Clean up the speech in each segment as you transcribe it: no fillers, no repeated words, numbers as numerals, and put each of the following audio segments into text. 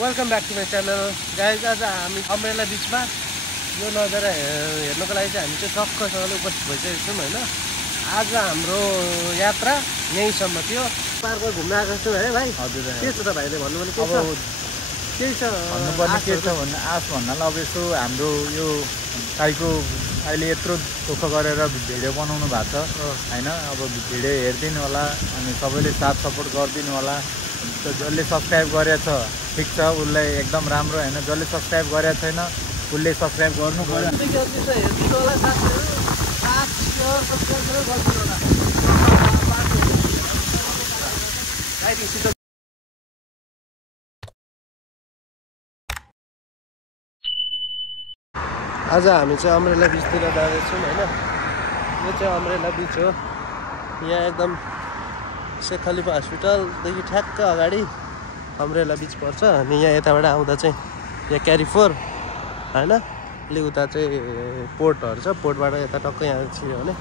Welcome back to my channel guys. आज हामी umbrella बिचमा यो नजारा हेर्नको लागि चाहिँ हामी चाहिँ टक्कसँगले उपस्थित भइसकेको छौँ होइन। आज हाम्रो यात्रा यहीँसम्म थियो। पार्कमा घुम्न आएको छौँ है भाइ। हजुर के छ त भाइले भन्नु भने के छ? केही छ भन्नुपर्ने के छ भन्ने आश भन्नाले अब यसो हाम्रो यो गाईको अहिले यत्रो दुःख गरेर भिडियो बनाउनु भएको छ होइन। अब भिडियो हेरिदिनु होला अनि सबैले साथ सपोर्ट गरिदिनु होला। जसले सब्सक्राइब गरेछ ठिक छ, उसलाई एकदम राम्रो होइन। जसले सब्सक्राइब गरेको छैन उसले सब्सक्राइब गर्नु पर्यो। आज हामी चाहिँ अम्ब्रेला बिचतिर जाँदैछौँ होइन। यो चाहिँ अम्ब्रेला बिच हो। यहाँ एकदम शेख खलिफा हस्पिटलदेखि ठ्याक्क अगाडि अम्ब्रेला बिच पर्छ। अनि यहाँ यताबाट आउँदा चाहिँ यहाँ क्यारिफोर होइन, अलि उता चाहिँ पोर्टहरू छ। पोर्टबाट यता टक्कै यहाँ छिर्यो भने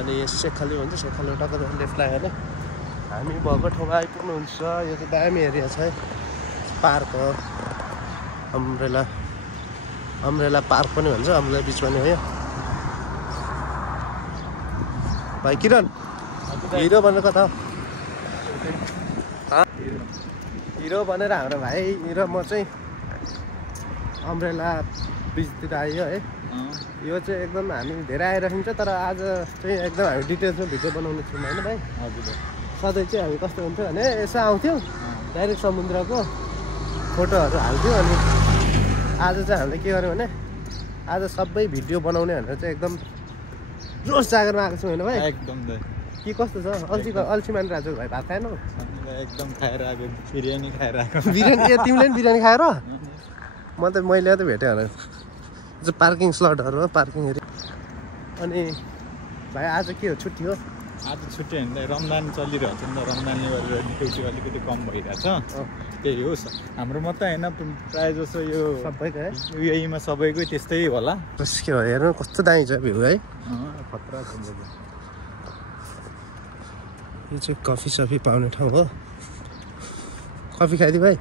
अनि शेख खलिफा हुन्छ। शेख खलिफा टक्क लेफ्ट लाग्यो भने हामी भएको ठाउँमा आइपुग्नुहुन्छ। यो चाहिँ दामी एरिया छ है, पार्क हो। अम्ब्रेला पार्क पनि भन्छ, अम्ब्रेला बिच पनि हो। यो भाइ किरण हिरो भनेर कता हो? हिरो भनेर हाम्रो भाइ र म चाहिँ अम्ब्रेला बिचतिर आयो है। यो चाहिँ एकदम हामी धेरै आइराखिन्छ, तर आज चाहिँ एकदम हामी डिटेल्समा भिडियो बनाउने छौँ होइन भाइ। सधैँ चाहिँ हामी कस्तो हुन्थ्यो भने यसो आउँथ्यौँ डाइरेक्ट समुद्रको फोटोहरू हाल्थ्यौँ। अनि आज चाहिँ हामीले के गर्यौँ भने आज सबै भिडियो बनाउने भनेर चाहिँ एकदम जोस जागरमा आएको छौँ होइन भाइ। एकदम के कस्तो छ? अल्छी मानिरहेको छु भाइ। भात खाएनौ? एकदम खाएर आएको, बिरयानी खाएर आएको। बिरयानी? ए तिमीले पनि बिरयानी खाएर? मैले त भेटेँ होला। जो पार्किङ स्लटहरू हो, पार्किङ एरिया। अनि भाइ आज के हो, छुट्टी हो? आज छुट्टी होइन, रमजान चलिरहेको छ नि त। रमजानले गरेर ड्युटी अलिकति कम भइरहेको छ। त्यही हो हाम्रो मात्रै होइन, प्रायः जसो यो सबैको है, यहीमा सबैकै त्यस्तै होला। के हो हेर्नु कस्तो दामी छ भ्यू है। खतरा छ। यो चाहिँ कफी सफी पाउने ठाउँ हो। कफी खाइदियो भाइ?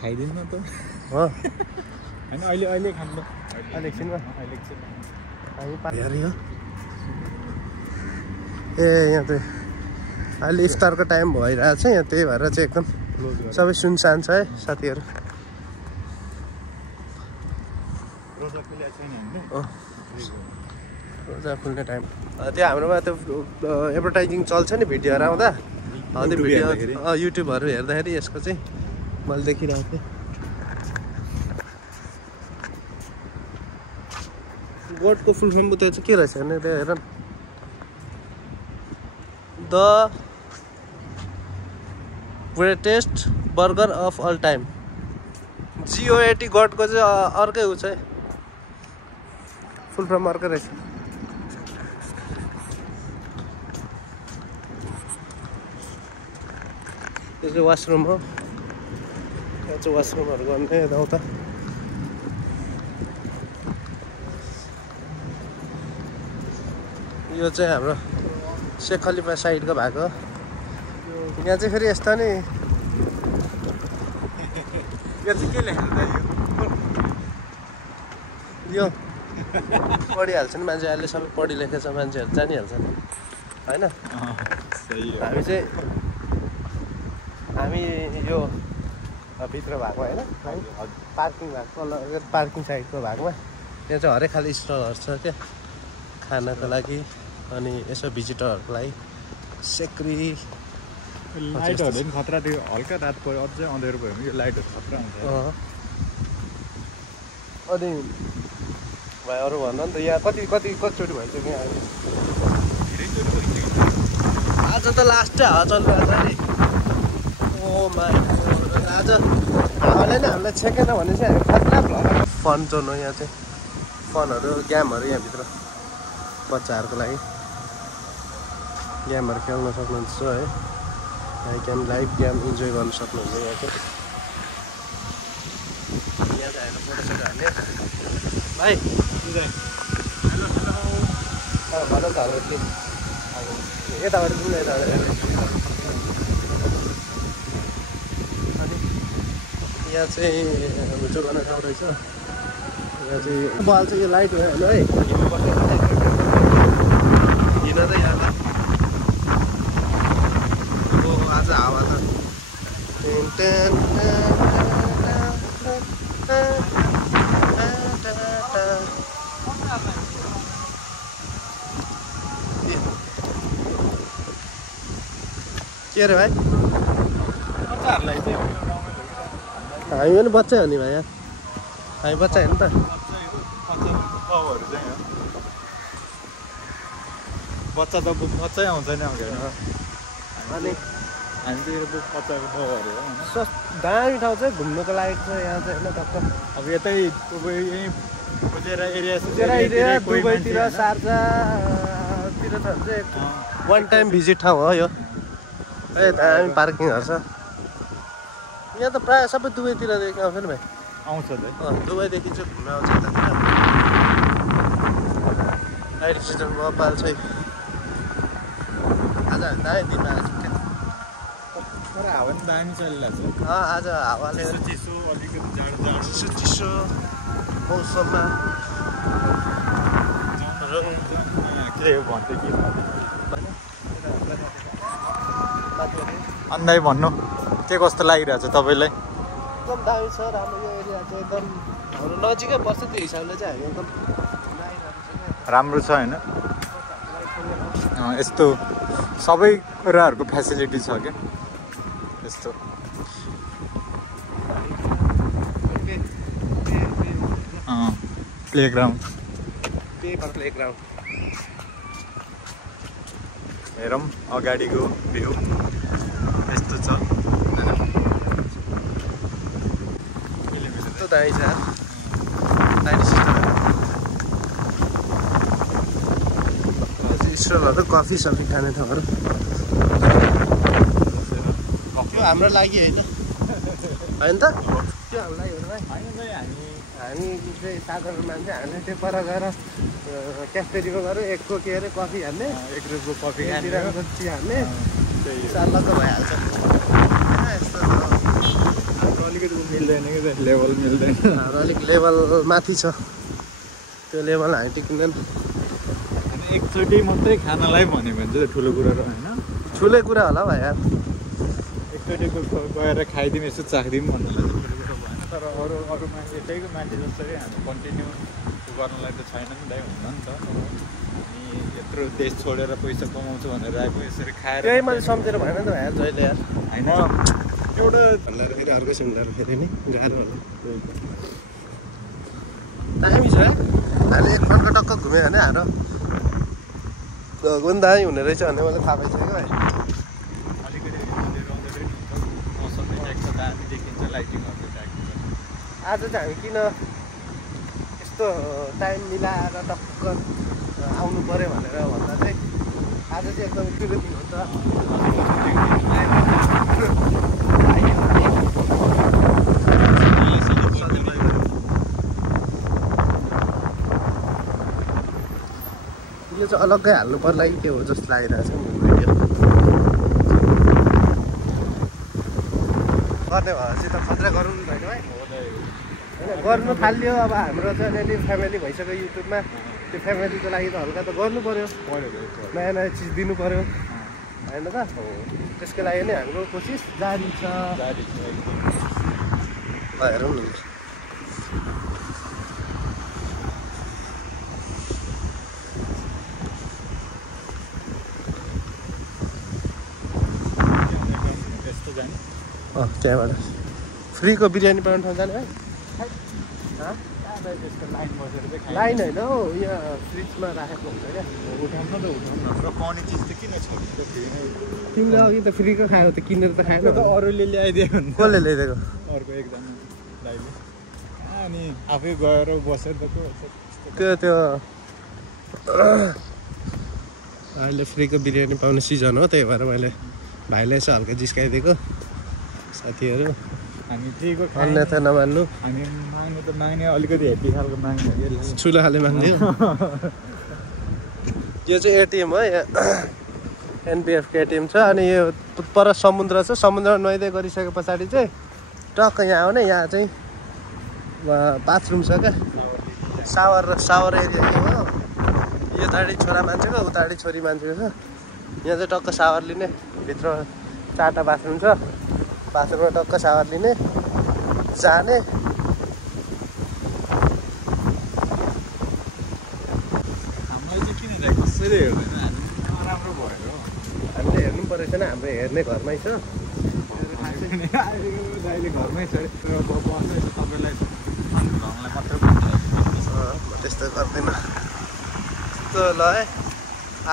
खाइदिनु न त हो होइन, अहिले खानु एकछिनमा एकछिन हेऱ्यो। ए यहाँ चाहिँ अहिले इफ्तारको टाइम भइरहेको छ यहाँ, त्यही भएर चाहिँ एकदम सबै सुनसान छ है साथीहरू। रोजा खुल्ने टाइम त्यो हाम्रोमा त्यो एडभर्टाइजिङ चल्छ नि भिडियोहरू आउँदा। त्यो भिडियो युट्युबहरू हेर्दाखेरि यसको चाहिँ मैले देखिरहेको थिएँ। गोडको फुल फर्म त्यो चाहिँ के रहेछ भने त्यो हेर न, the greatest burger of all time. GOAT गडको चाहिँ अर्कै उ चाहिँ फुल फर्म अर्कै रहेछ। यो चाहिँ वासरुम हो। यहाँ चाहिँ वासरुमहरू गर्ने यताउता। यो चाहिँ हाम्रो शेख खलिफा साइडको भएको। यहाँ चाहिँ फेरि यस्तो नि, यो चाहिँ के लेख्नु त यो पढिहाल्छ नि मान्छे। अहिले सबै पढि लेखेछ मान्छेहरू, जानिहाल्छ नि होइन। हामी यो भित्र भएको होइन, पार्किङ भएको पार्किङ साइडको भागमा। यहाँ चाहिँ हरेक खाले स्टलहरू छ क्या खानाको लागि अनि यसो भिजिटरहरूको लागि। सेक्री लाइटहरू पनि खतरा। त्यो हल्का रात पऱ्यो अझै अँध्यारो भयो भने यो लाइटहरू खतरा हुन्छ। अनि भाइ अरू भन्दा नि त यहाँ कतिचोटि भइसक्यो यहाँ? आज त लास्टै हावा चलिरहेको छ नि। आज हावाले नै हामीलाई छेकेन भने चाहिँ हामी खतरा भ्लग फन जोन हो। यहाँ चाहिँ फनहरू गेमहरू यहाँभित्र बच्चाहरूको लागि गेमहरू खेल्न सक्नुहुन्छ है। गेम लाइभ गेम इन्जोय गर्न सक्नुहुन्छ यहाँ चाहिँ। यहाँ चाहिँ होइन फोटोसोटो हाल्ने भाइ। हेलो भन त यताबाट जाउँ न, यताबाट। अनि यहाँ चाहिँ हुचो गर्न ठाउँ रहेछ। यहाँ चाहिँ बल चाहिँ यो लाइट भयो होइन है, हिँड त यहाँ त आज हावा त के अरे भाइ हामी पनि बच्चै हो नि भाइ, यहाँ हामी बच्चा हेर्नु त बच्चा त बच्चै आउँछ नि अनि हामी त यो बच्चाको ठाउँहरू हो होइन। दामी ठाउँ चाहिँ घुम्नुको लागि छ यहाँ चाहिँ होइन टक्क। अब यतै यहीँ खोजेर एरिया दुबईतिर सार्जातिर छ भने चाहिँ वान टाइम भिजिट ठाउँ हो यो। ए दामी पार्किङहरू छ यहाँ त प्रायः सबै दुबईतिरदेखि आउँछ नि भाइ, आउँछ दुबईदेखि चाहिँ घुम्न आउँछ यतातिर। अहिले सिजन नेपाल चाहिँ आज दामी दिन आएको छ क्या, तर हावा पनि दामी चलिरहेको छ। आज हावाले चिसो अलिकति चिसो मौसममा के हो भन्थ्यो कि अन्दाइ भन्नु के कस्तो लागिरहेको छ तपाईँलाई? एकदम दामी छ, राम्रो यो एरिया चाहिँ एकदम हाम्रो नजिकै पर्छ, त्यो हिसाबले चाहिँ हामी एकदम राम्रो छ होइन। यस्तो सबै कुराहरूको फेसिलिटी छ क्या यस्तो। प्लेग्राउन्ड हेरौँ अगाडिको भ्यू यस्तो छ। यस्तो दामी छ दामी सिस्टम। स्टलहरू कफी सफी खाने ठाउँहरू त्यो हाम्रो लागि होइन होइन त, त्यो हाम्रो लागि हो भाइ। हामी चाहिँ साधारण मान्छे, हामीले त्यो पर गएर क्याफेटेरियामा गएर एकको के अरे कफी हान्ने, 1 रुपियाँको कफी चिया हान्ने, चालक भइहाल्छ। यस्तो अलिकति मिल्दैन कि लेभल मिल्दैन, हाम्रो अलिक लेभल माथि छ, त्यो लेभल हामी टिक्दैन। एकचोटि मात्रै खानालाई भन्यो भने चाहिँ ठुलो कुरा होइन, ठुलै कुरा होला भाइ यार। एकचोटि गएर खाइदिउँ यसो चाखिदिउँ भन्नुलाई चाहिँ ठुलो कुरा भएन। तर अरू मान्छे यतैको मान्छे जसरी हामी कन्टिन्यू गर्नलाई त छैन नि दाइ, हुन्न नि त। अनि यत्रो देश छोडेर पैसा कमाउँछु भनेर आएको यसरी खाएर त्यही मैले सम्झेर भएन नि त भाइ जहिले यार होइन। एउटा भन्दा फेरि अर्कै सुन्दा फेरि नि गाह्रो होला। दामी छ हामीले एक फन्को टक्क घुम्यो भने हाम्रो पनि दामी हुने रहेछ भन्ने मलाई थाहा पाइसक्यो भाइ। अलिकति मौसम ट्याक्छ, दामी देखिन्छ, लाइटिङहरू ट्याक्छ। आज चाहिँ हामी किन यस्तो टाइम मिलाएर टक्क आउनु पऱ्यो भनेर भन्दा चाहिँ आज चाहिँ एकदम ठुलो दिन हो त। यो चाहिँ अलग्गै हाल्नु पर्ला कि के हो जस्तो लागिरहेको छ भिडियो गर्ने भएपछि त खतरा गरौँ नि होइन भाइ। होइन गर्नु थाल्यो अब हाम्रो चाहिँ अलिअलि फ्यामिली भइसक्यो युट्युबमा, त्यो फ्यामिलीको लागि त हल्का त गर्नु पऱ्यो, नयाँ नयाँ चिज दिनु पऱ्यो होइन त। त्यसको लागि नै हाम्रो कोसिस जारी छ। हेरौँ न त्यहाँबाट फ्रीको बिरयानी पाउने ठाउँ जाने भाइ? लाइन होइन हौ, यहाँ फ्रिजमा राखेको हुन्छ क्या। उठाउनु त उठाउनु न, पाउने चिज त किन छ? तिमीले अघि त फ्रीको खायो त, किनेर त खाएन। अरूले ल्याइदियो भने कसले ल्याइदिएको? अर्को एकजना दाइले। अनि आफै गएर बसेर त त्यो अहिले फ्रीको बिरयानी पाउने सिजन हो, त्यही भएर मैले भाइलाई यसो हल्का जिस्काइदिएको। साथीहरू हामी फ्रीको अन्यथा नमान्नु, हामी माग्ने त माग्ने अलिकति हेभी खालको माग्ने, ठुलो खाले माग्ने हो। यो चाहिँ एटिएम हो, यहाँ एनपिएफको एटिएम छ। अनि यो पर समुद्र छ, समुद्रमा नुहाइदिए गरिसके पछाडि चाहिँ टक्क यहाँ आउने यहाँ चाहिँ बाथरुम छ क्या सावर एरिया हो यतापट्टि छोरा मान्छेको उतापट्टि छोरी मान्छेको छ यहाँ चाहिँ टक्क सावर लिने भित्र 4टा बाथरुम छ बाथरुममा टक्क सावर लिने जाने हामीले हेर्नु परेको छैन हाम्रो हेर्ने घरमै छ दाइले घरमै छ तपाईँलाई मात्र त्यस्तो गर्दैन त्यस्तो ल है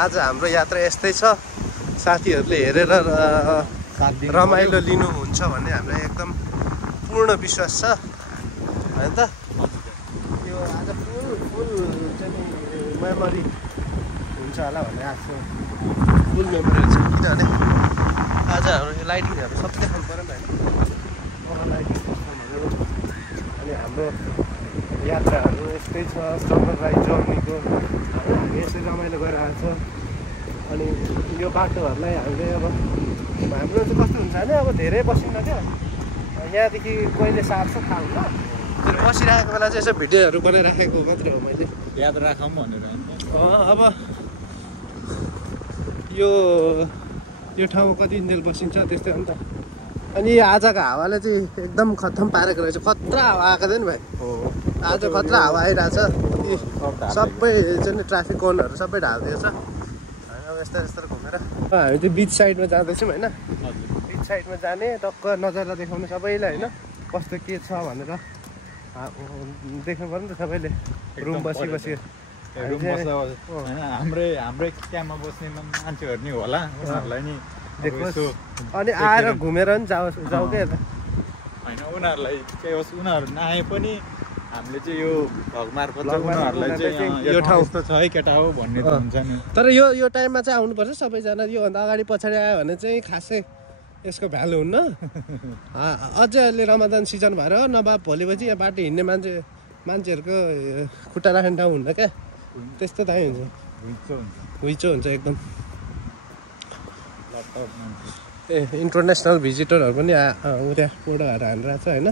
आज हाम्रो यात्रा यस्तै छ साथीहरूले हेरेर रमाइलो लिनुहुन्छ भन्ने हामीलाई एकदम पूर्ण विश्वास छ होइन त यो आज फुल चाहिँ मेमोरी हुन्छ होला भन्ने आएको फुल मेमोरी हुन्छ किनभने आज हाम्रो यो लाइटिङहरू सबै देखाउनु पऱ्यो नि होइन लाइटिङ सिस्टमहरू अनि हाम्रो यात्राहरू यस्तै छ जङ्गल राइड जर्नीको हामी यसरी रमाइलो गरिरहेको छ अनि यो बाटोहरूलाई हामीले अब हाम्रो चाहिँ कस्तो हुन्छ भने अब धेरै बसिन्न क्या यहाँदेखि कहिले सार्छ थाहा हुन्न त्यो बसिरहेको बेला चाहिँ यसो भिडियोहरू बनाइराखेको मात्रै हो मैले याद राखौँ भनेर अब यो ठाउँमा कति इन्जेल बसिन्छ त्यस्तै हो नि त अनि आजको हावाले चाहिँ एकदम खत्तम पारेको रहेछ खतरा हावा आएको थियो नि भाइ आज खतरा हावा आइरहेछ सबै चाहिँ ट्राफिक कोनहरू सबै ढालिदिएछ होइन अब यस्तो घुमेर हामी चाहिँ बिच साइडमा जाँदैछौँ होइन बिच साइडमा जाने टक्क नजारा देखाउने सबैलाई होइन कस्तो के छ भनेर देख्नु पऱ्यो नि त सबैले रुम बसी हाम्रै क्याम्पमा बस्ने मान्छेहरू नि होला उनीहरूलाई नि देखोस् अनि आएर घुमेर नि जाऊ क्या होइन उनीहरूलाई के होस् उनीहरू नआए पनि हामीले चाहिँ यो भग मार्फत उनीहरूलाई चाहिँ यो ठाउँ यस्तो छ है केटा हो भन्ने त हुन्छ नि तर यो टाइममा चाहिँ आउनुपर्छ सबैजना योभन्दा अगाडि पछाडि आयो भने चाहिँ खासै यसको भ्यालु हुन्न अझै अहिले रमजान सिजन भएर नभए भोलिपछि यहाँ बाटो हिँड्ने मान्छेहरूको खुट्टा राख्ने ठाउँ हुन्न क्या त्यस्तो दामी हुन्छ घुइँचो हुन्छ एकदम इन्टरनेसनल भिजिटरहरू पनि उता फोटोहरू हानिरहेको छ होइन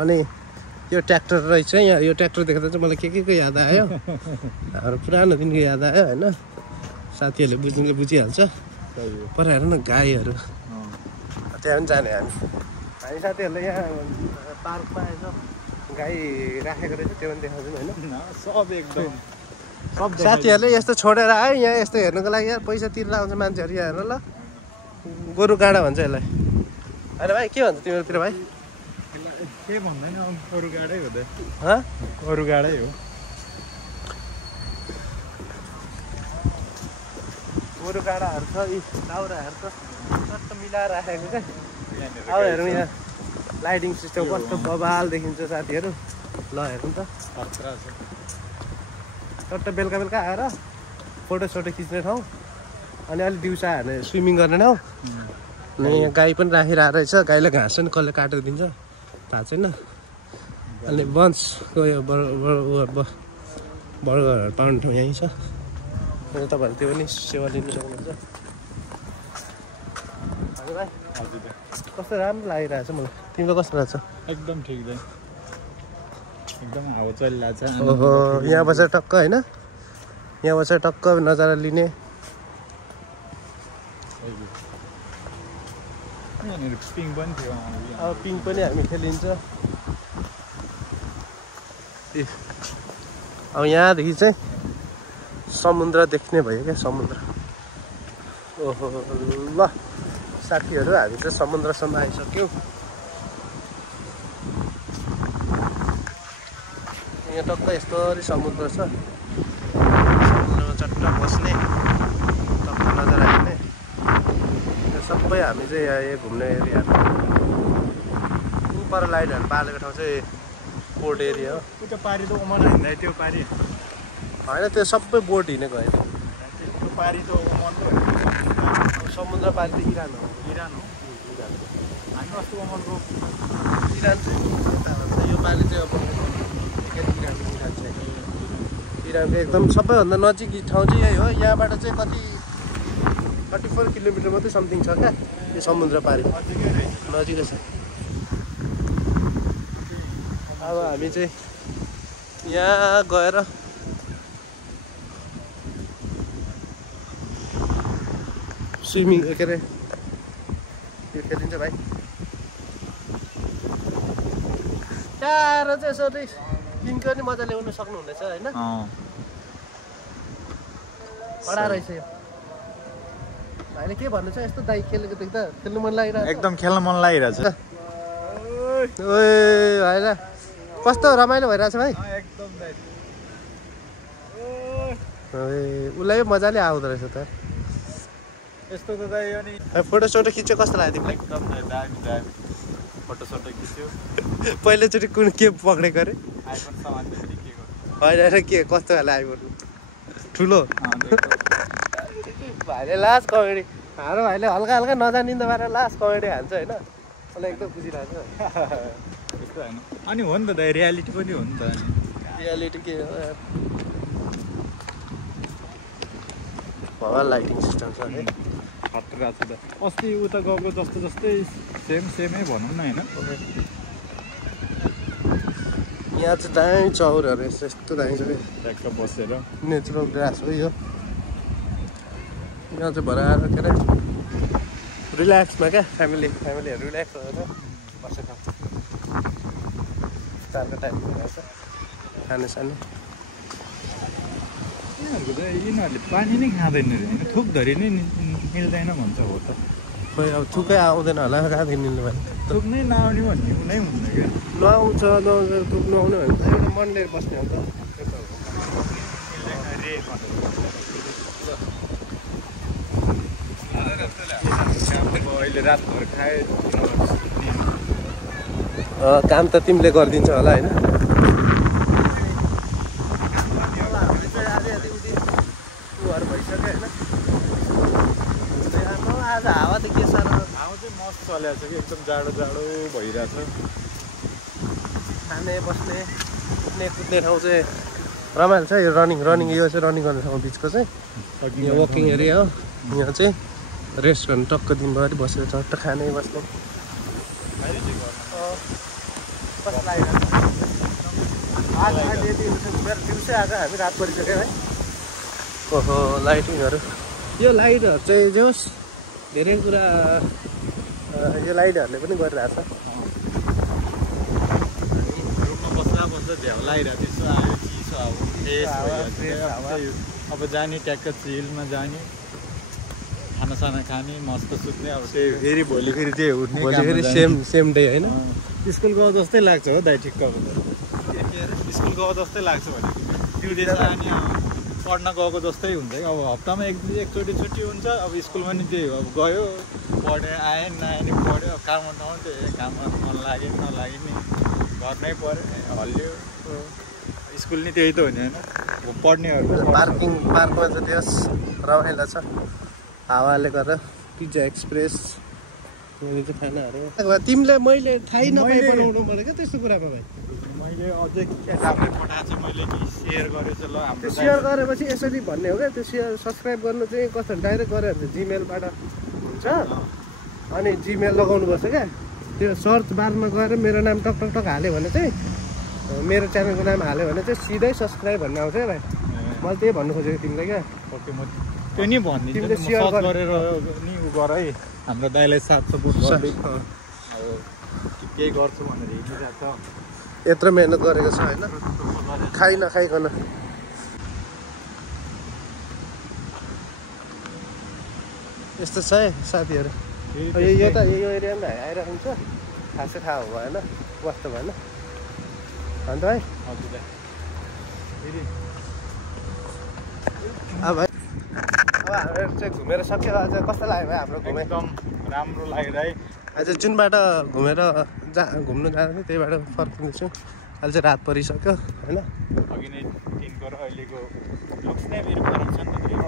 अनि यो ट्र्याक्टर रहेछ यहाँ यो ट्र्याक्टर देख्दा चाहिँ मलाई के याद आयो हाम्रो पुरानो दिनको याद आयो होइन साथीहरूले बुझिहाल्छ पर हेर न गाईहरू त्यहाँ पनि जाने हामी साथीहरूले यहाँ पार्कमा आएछ गाई राखेको रहेछ त्यो पनि देखाउँछौँ होइन सब एकदम सब साथीहरूले यस्तो छोडेर आयो यहाँ यस्तो हेर्नुको लागि यार पैसा तिरेर आउँछ मान्छेहरू यहाँ हेर्नु ल गोरु गाडा भन्छ यसलाई होइन भाइ के भन्छ तिमीहरूतिर भाइ के भन्दैन गोरु गाडै हो त गोरु गाडै हो गोरु गाडाहरू छ यी दाउराहरू त सट्ट मिलाएर राखेको क्या अब हेरौँ यहाँ लाइटिङ सिस्टम कस्तो बबाल देखिन्छ साथीहरू ल हेरौँ त सट्ट बेलुका आएर फोटोसोटो खिच्ने ठाउँ अनि अलिक दिउँसो आएर स्विमिङ गर्ने ठाउँ अनि यहाँ गाई पनि राखिरहेको रहेछ गाईलाई घाँस पनि कसले काटेर दिन्छ थाहा छैन अनि बन्सको यो बर्गरहरू पाउने ठाउँ यहीँ छ तपाईँहरू त्यो पनि सेवा लिनु सक्नुहुन्छ हजुर भाइ कस्तो राम्रो लागिरहेको छ मलाई तिमीलाई कस्तो लाग्छ एकदम ठिक छ एकदम हावा चलिरहेको छ ओहो यहाँ बसेर टक्क होइन यहाँ बसेर टक्क नजारा लिने पिङ पनि थियो अब पिङ पनि हामी खेलिन्छ अब यहाँदेखि चाहिँ समुद्र देख्ने भयो क्या समुद्र ओहो ल साथीहरू हामी चाहिँ समुद्रसम्म आइसक्यौँ यहाँ टक्क यस्तोरी समुद्र छ समुद्रमा चट्ट बस्ने टक्क नजारा हेर्ने यो सबै हामी चाहिँ यहाँ घुम्ने एरियाहरू पर लाइटहरू बालेको ठाउँ चाहिँ बोट एरिया हो त्यो पारी त उमन हिँड्दै त्यो पारी होइन त्यो सबै बोट हिँडेको होइन त्यो पारी त उमन समुद्र पारी त इरान हो हामी अस्ति उमनको इरान चाहिँ यो पाली चाहिँ अब इरानको एकदम सबैभन्दा नजिक ठाउँ चाहिँ यही हो यहाँबाट चाहिँ 34 किलोमिटर मात्रै समथिङ छ क्या यो समुद्र पारी नजिकै छ। अब हामी चाहिँ यहाँ गएर स्विमिङ के अरे यो खेलिन्छ भाइ। टाढो चाहिँ यसो तिनको पनि मजा ल्याउनु सक्नुहुनेछ होइन। कडा रहेछ यो भाइले के भन्नु छ यस्तो दाइ खेलेको देख्दा खेल्नु मन लागिरहेको एकदम खेल्न मन लागिरहेछ। ओए भाइ कस्तो रमाइलो भइरहेछ भाइ। एकदम उसलाई मजाले आउँदो रहेछ त यस्तो त दाइ अनि फोटोसोटो खिच्यो कस्तो लाग्यो तिमीलाई? एकदम दामी दामी फोटोसोटो खिच्यो। पहिलोचोटि कुन के पक्रेको अरे आइफोन सामान के गर्नु होइन के कस्तो खाले आइफोन ठुलो भाइले लास्ट कमेडी हाम्रो भाइले हल्का हल्का नजानिँदा पारेर लास्ट कमेडी हान्छ होइन। मलाई एकदम खुसी लाग्छ। त्यस्तो होइन अनि हो नि त दाइ रियालिटी पनि हो नि त। रियालिटी के हो भगवान् लाइटिङ सिस्टम छ है खतरा छ त। अस्ति उता गएको जस्तो जस्तै सेमै भनौँ न होइन। यहाँ चाहिँ दामी चौरहरू यस्तो दामी छ कि ट्याक्क बसेर नेचुरल ग्रास हो यो। यहाँ चाहिँ भएर आएर के अरे रिल्याक्समा क्या फ्यामिलीहरू रिल्याक्स भएर बसेको चारको टाइमको रहेछ खाने सानो। यिनीहरूले पानी नै खाँदैन रे होइन थुकधरि नै मिल्दैन भन्छ हो त। खोइ अब थुकै आउँदैन होला कहाँदेखि मिल्नु भयो थुक नै नआउने भन्ने कुनै हुन्न क्या। नआउँछ थुक नआउने भने त एउटा मन लिएर बस्ने हो त। अहिले रातभर खाए काम त तिमीले गरिदिन्छ होला होइन। आज हावा त के साह्रो हावा चाहिँ मस्त चलेको छ कि एकदम जाडो जाडो भइरहेछ। खाने बस्ने उठ्ने कुद्ने ठाउँ चाहिँ रमाइलो छ। यो रनिङ यो चाहिँ रनिङ गर्ने ठाउँ बिचको चाहिँ यो वकिङ एरिया हो। यहाँ चाहिँ रेस्ट गर्नु टक्क दिनभरि बसेर चट्ट खाने बस्ने कस्तो लागिरहेको आज यति दिउँसै आएको हामी रात परिसक्यो है। ओहो लाइटिङहरू यो लाइटहरू चाहिँ जे होस् धेरै कुरा यो लाइटहरूले पनि गरिरहेछ। बस्दा झ्याउ लागिरहेको त्यसो आयो चिसो अब जाने ट्याक्क चिलमा जाने खानासाना खाने मस्त सुत्ने। अब त्यही फेरि भोलि फेरि त्यही उठ्ने फेरि सेम डे होइन। स्कुल गएको जस्तै लाग्छ हो दाइ ठिक्क स्कुल गएको जस्तै लाग्छ भने त्यो दिन अनि पढ्न गएको जस्तै हुन्छ अब हप्तामा एकचोटि छुट्टी हुन्छ। अब स्कुल पनि त्यही हो अब गयो पढ्यो आयो नआयो नि पढ्यो काम गर्नु त्यही काममा मन लाग्यो नलाग्यो नि गर्नै पऱ्यो हल्लियो। स्कुल नि त्यही त हो नि होइन पढ्नेहरू पार्कमा चाहिँ त्यस रमाइलो छ हावाले गर्दा। पिज्जा एक्सप्रेस चाहिँ खानाहरू तिमीले मैले थाहै नपाइ बनाउनु मलाई क्या त्यस्तो कुरामा भाइ। मैले अझै राम्रै पठाएको छु मैले नि सेयर गरेँ चाहिँ ल हाम्रो सेयर गरेपछि यसरी भन्ने हो क्या त्यो सेयर सब्सक्राइब गर्नु चाहिँ कस्तो डाइरेक्ट गऱ्यो भने जिमेलबाट हुन्छ। अनि जिमेल लगाउनुपर्छ क्या त्यो सर्च बारमा गएर मेरो नाम टक टक टक हाल्यो भने चाहिँ मेरो च्यानलको नाम हाल्यो भने चाहिँ सिधै सब्सक्राइब भन्ने आउँछ है भाइ। मैले त्यही भन्नु खोजेको तिमीलाई क्या। ओके म त्यो नि भनिदिन्छु सर्च गरेर नि उ गर है हाम्रो दाइलाई साथ सपोर्ट गर्दै अब केही गर्छु भनेर हिँडिरहेको छ। यत्रो मेहनत गरेको छ होइन खाइ नखाइकन। यस्तो छ है साथीहरू। यो त यो एरियामा आइरहेको हुन्छ खासै थाहा भएन वास्तव भएन अन्त भाइ। अब भाइ अब हामीहरू चाहिँ घुमेर सक्यो। अझ कस्तो लाग्यो भाइ हाम्रो घुमे? एकदम राम्रो लाग्यो है। आज जुन बाटो घुमेर घुम्नु जाँदै त्यही बाटो फर्किँदैछु। अहिले चाहिँ रात परिसक्यो होइन। अघि नै दिनको र अहिलेको लुक्स नै मेरो फरक छ नि त।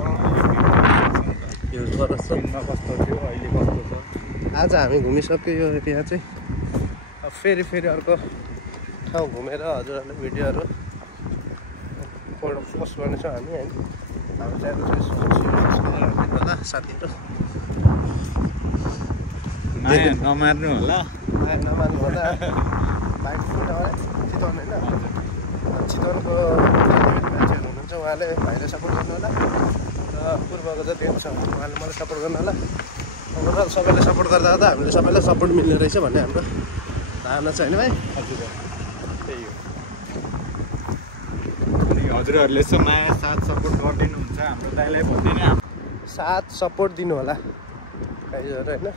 यो फरक छ दिनमा कस्तो थियो अहिले कस्तो छ। आज हामी घुमिसक्यो यो एरिया चाहिँ। अब फेरि अर्को ठाउँ घुमेर हजुरहरूले भिडियोहरू पोस्ट गर्नेछौँ हामी होइन। हाम्रो च्यानल होला साथीहरू नमार्नु होला नमान्नु होला भाइ चितवन होइन चितवनको मान्छेहरू हुनुहुन्छ उहाँले भाइलाई सपोर्ट गर्नु होला र पूर्वको जति छ उहाँले मलाई सपोर्ट गर्नु होला ओभरअल सबैले सपोर्ट गर्दा गर्दा हामीले सबैलाई सपोर्ट मिल्ने रहेछ भन्ने हाम्रो धारणा छ होइन भाइ हजुर त्यही हो अनि हजुरहरूले यसो माया साथ सपोर्ट गरिदिनुहुन्छ हाम्रो दाइलाई भन्दिनँ साथ सपोर्ट दिनु होला भाइहरू होइन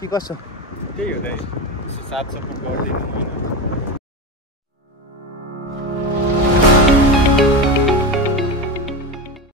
कि कसो त्यही हो दाइ साथ सपोर्ट गरिदिनु होइन